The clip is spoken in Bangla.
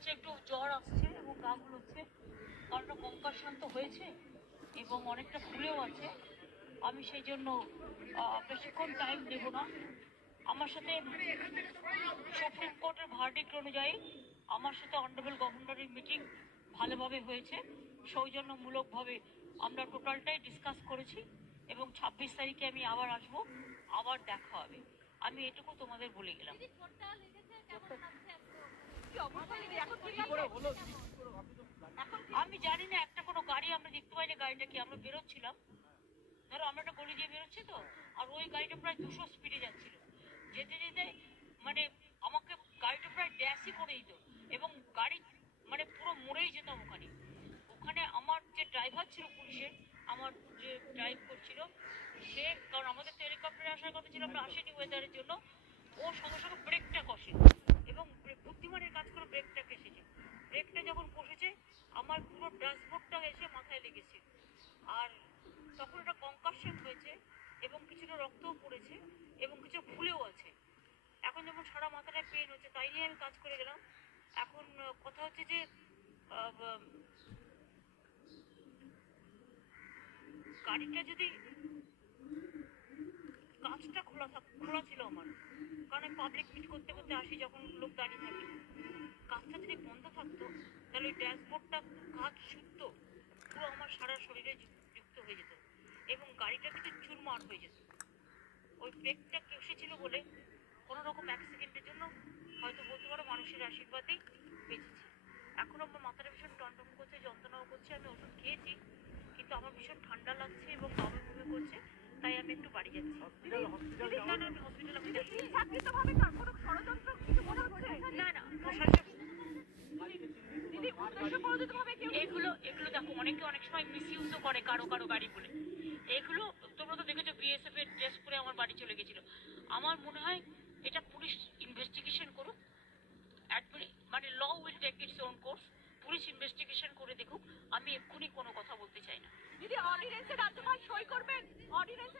হচ্ছে একটু জ্বর আসছে এবং গা গুলোচ্ছে, কারণটা কঙ্কাশান্ত হয়েছে এবং অনেকটা ফুলেও আছে। আমি সেই জন্য বেশিক্ষণ টাইম দেব না। আমার সাথে সুপ্রিম কোর্টের ভার্ডিক্ট অনুযায়ী আমার সাথে অনারেবল গভর্নরের মিটিং ভালোভাবে হয়েছে, সৌজন্যমূলকভাবে আমরা টোটালটাই ডিসকাস করেছি এবং 26 তারিখে আমি আবার আসব, আবার দেখা হবে। আমি এটুকু তোমাদের বলে গেলাম। আমি জানি না, একটা কোনো গাড়ি আমরা দেখতে পাই না, গাড়িটা কি, আমরা বেরোচ্ছিলাম, ধরো আমরা একটা গলি দিয়ে বেরোচ্ছি তো, আর ওই গাড়িটা প্রায় 200 স্পিডে যাচ্ছিল, যেতে যেতে মানে আমাকে গাড়িটা প্রায় ড্যাশই করে দিত এবং গাড়ি মানে পুরো মরেই যেতাম ওখানে। ওখানে আমার যে ড্রাইভার ছিল পুলিশের, আমার যে ড্রাইভ করছিল সে, কারণ আমাদের তো হেলিকপ্টারে আসার কথা ছিল, আমরা আসিনি ওয়েদারের জন্য, ও সঙ্গে সঙ্গে ব্রেকটা কষে এবং বুদ্ধিমানের কাজ করে ব্রেকটা কেসেছে। ব্রেকটা যখন কষেছে আমার পুরো ড্যাশবোর্ডটা এসে মাথায় লেগেছে, আর তখন একটা কঙ্কাশন হয়েছে এবং কিছুটা রক্তও পড়েছে এবং কিছু ফুলেও আছে। এখন যেমন সারা মাথাটা পেন হচ্ছে, তাই নিয়ে আমি কাজ করে গেলাম। এখন কথা হচ্ছে যে গাড়িটা যদি কাঁচটা খোলা ছিল আমার, কারণ আমি পাবলিক মিট করতে করতে আসি যখন লোক দাঁড়িয়ে থাকে, কাঁচটা যদি বন্ধ থাকতো তাহলে ওই ড্যাশবোর্ডটা কাঁচ ছুটতো, পুরো আমার সারা শরীরে যুক্ত হয়ে যেত এবং গাড়িটা কিন্তু চুরমার হয়ে যেত। ওই ব্রেকটা কেসেছিল বলে কোনো রকম অ্যাক্সিডেন্টের জন্য হয়তো বলতে পারো মানুষের আশীর্বাদেই বেঁচেছি। এখন আমার মাথাটা ভীষণ টনটন করছে, যন্ত্রণাও করছে, আমি ওষুধ খেয়েছি কিন্তু আমার ভীষণ ঠান্ডা লাগছে এবং বমি বমি করছে, তাই আমি একটু বাড়ি যাচ্ছি। না না, আমি হসপিটালে না না, প্রশাসন এগুলো এগুলো দেখো, অনেকে অনেক সময় মিসইউজও করে কারো কারো গাড়ি বলে। এগুলো তোমরা তো দেখেছো, বিএসএফ এর ড্রেস পরে আমার বাড়ি চলে গেছিল। আমার মনে হয় এটা পুলিশ ইনভেস্টিগেশন করুক, মানে law will take its own course, police investigation করে দেখুক। আমি এক্ষুনি কোনো কথা বলতে চাই না। দিদি, অর্ডিন্যান্সে রাজ্যপাল সই করবেন? অর্ডিন্যান্সে